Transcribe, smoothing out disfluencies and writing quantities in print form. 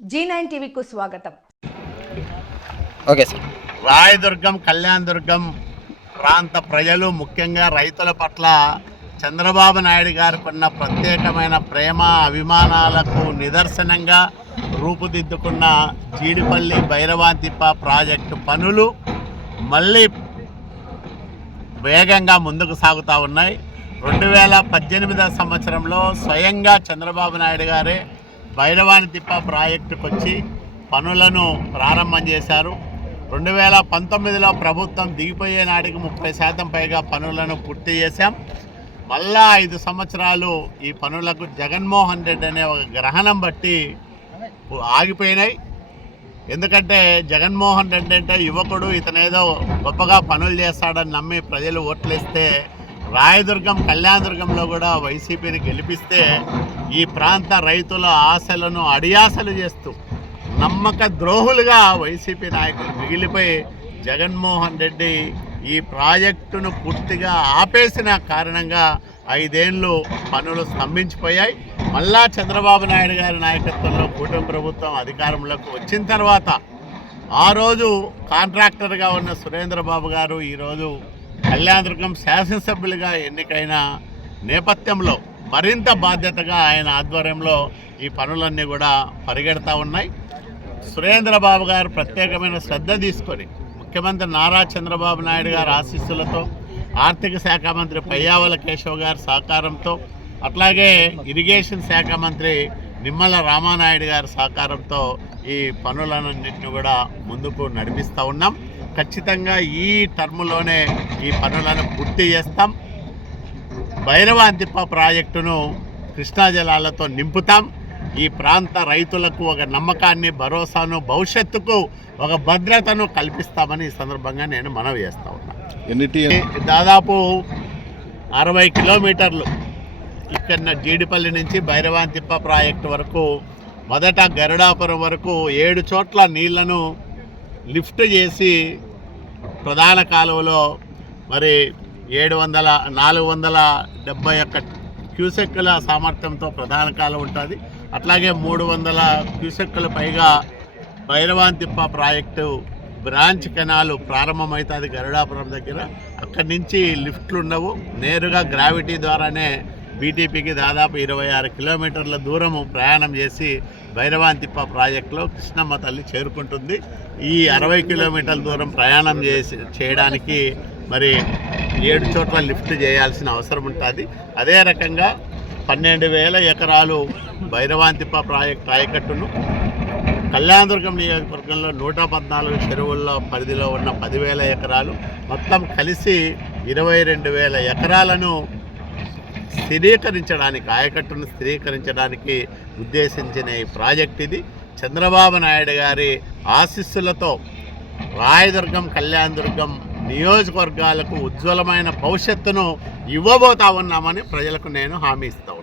G9 టీవీకు స్వాగతం. Okay sir. Rayadurgam Kalyandurg ప్రాంత ప్రజలు ముఖ్యంగా రైతుల పట్ల చంద్రబాబు నాయుడు గారికి ఉన్న ప్రత్యేకమైన ప్రేమ అభిమానాలకు నిదర్శనంగా రూపుదిద్దుకున్న జీడిపల్లి భైరవాంతిప్ప ప్రాజెక్టు పనులు మళ్ళీ వేగంగా ముందుకు సాగుతూ ఉన్నాయి. 2018 సంవత్సరంలో స్వయంగా చంద్రబాబు నాయుడు గారే భైరవాంతిప్ప ప్రాజెక్టుకు వచ్చి పనులను ప్రారంభం చేశారు. 2019లో ప్రభుత్వం దిగిపోయే నాటికి 30% పైగా పనులను పూర్తి చేశాం. మళ్ళా 5 సంవత్సరాలు ఈ పనులకు జగన్మోహన్ రెడ్డి అనే ఒక గ్రహణం బట్టి ఆగిపోయినాయి. ఎందుకంటే జగన్మోహన్ రెడ్డి అంటే యువకుడు, ఇతనేదో గొప్పగా పనులు చేస్తాడని నమ్మి ప్రజలు ఓట్లేస్తే రాయదుర్గం కళ్యాణదుర్గంలో కూడా వైసీపీని గెలిపిస్తే ఈ ప్రాంత రైతుల ఆశలను అడియాసలు చేస్తూ నమ్మక ద్రోహులుగా వైసీపీ నాయకులు మిగిలిపోయి జగన్మోహన్ రెడ్డి ఈ ప్రాజెక్టును పూర్తిగా ఆపేసిన కారణంగా 5 ఏళ్ళు పనులు స్తంభించిపోయాయి. మళ్ళా చంద్రబాబు నాయుడు గారి నాయకత్వంలో కూటమి ప్రభుత్వం అధికారంలోకి వచ్చిన తర్వాత ఆ రోజు కాంట్రాక్టర్గా ఉన్న సురేంద్రబాబు గారు ఈరోజు కళ్యాణదుర్గం శాసనసభ్యులుగా ఎన్నికైన నేపథ్యంలో మరింత బాధ్యతగా ఆయన ఆధ్వర్యంలో ఈ పనులన్నీ కూడా పరిగెడతా ఉన్నాయి. సురేంద్రబాబు గారు ప్రత్యేకమైన శ్రద్ధ తీసుకొని ముఖ్యమంత్రి నారా చంద్రబాబు నాయుడు గారి ఆశీస్సులతో, ఆర్థిక శాఖ మంత్రి పయ్యావుల కేశవ్ గారి సహకారంతో, అట్లాగే ఇరిగేషన్ శాఖ మంత్రి నిమ్మల రామానాయుడు గారి సహకారంతో ఈ పనులన్నింటినీ కూడా ముందుకు నడిపిస్తూ ఉన్నాం. ఖచ్చితంగా ఈ టర్ములోనే ఈ పనులను పూర్తి చేస్తాం. భైరవాంతిప్ప ప్రాజెక్టును కృష్ణా జలాలతో నింపుతాం. ఈ ప్రాంత రైతులకు ఒక నమ్మకాన్ని, భరోసాను, భవిష్యత్తుకు ఒక భద్రతను కల్పిస్తామని ఈ సందర్భంగా నేను మనవి చేస్తా ఉన్నా. దాదాపు 60 కిలోమీటర్లు ఇక్కడ జీడిపల్లి నుంచి భైరవాంతిప్ప ప్రాజెక్టు వరకు, మొదట గరుడాపురం వరకు 7 చోట్ల నీళ్లను లిఫ్ట్ చేసి ప్రధాన కాలువలో మరి 471 క్యూసెక్కుల సామర్థ్యంతో ప్రధాన కాలువ ఉంటుంది. అట్లాగే 300 క్యూసెక్కుల పైగా భైరవాంతిప్ప ప్రాజెక్టు బ్రాంచ్ కెనాలు ప్రారంభమవుతుంది గరుడాపురం దగ్గర. అక్కడి నుంచి లిఫ్ట్లు ఉండవు, నేరుగా గ్రావిటీ ద్వారానే బీటీపీకి దాదాపు 26 కిలోమీటర్ల దూరము ప్రయాణం చేసి భైరవాంతిప్ప ప్రాజెక్టులో కృష్ణమ్మ తల్లి చేరుకుంటుంది. ఈ 60 కిలోమీటర్ల దూరం ప్రయాణం చేయడానికి మరి 7 చోట్ల లిఫ్ట్ చేయాల్సిన అవసరం ఉంటుంది. అదే రకంగా 12,000 ఎకరాలు భైరవాంతిప్ప ప్రాజెక్టు ఆయకట్టును, కళ్యాణదుర్గం నియోజకవర్గంలో 114 చెరువుల్లో పరిధిలో ఉన్న 10,000 ఎకరాలు, మొత్తం కలిసి 22,000 ఎకరాలను స్థిరీకరించడానికి, ఆయకట్టును స్థిరీకరించడానికి ఉద్దేశించిన ఈ ప్రాజెక్ట్ ఇది. చంద్రబాబు నాయుడు గారి ఆశీస్సులతో రాయదుర్గం కళ్యాణదుర్గం నియోజకవర్గాలకు ఉజ్వలమైన భవిష్యత్తును ఇవ్వబోతా ఉన్నామని ప్రజలకు నేను హామీ ఇస్తా ఉన్నాను.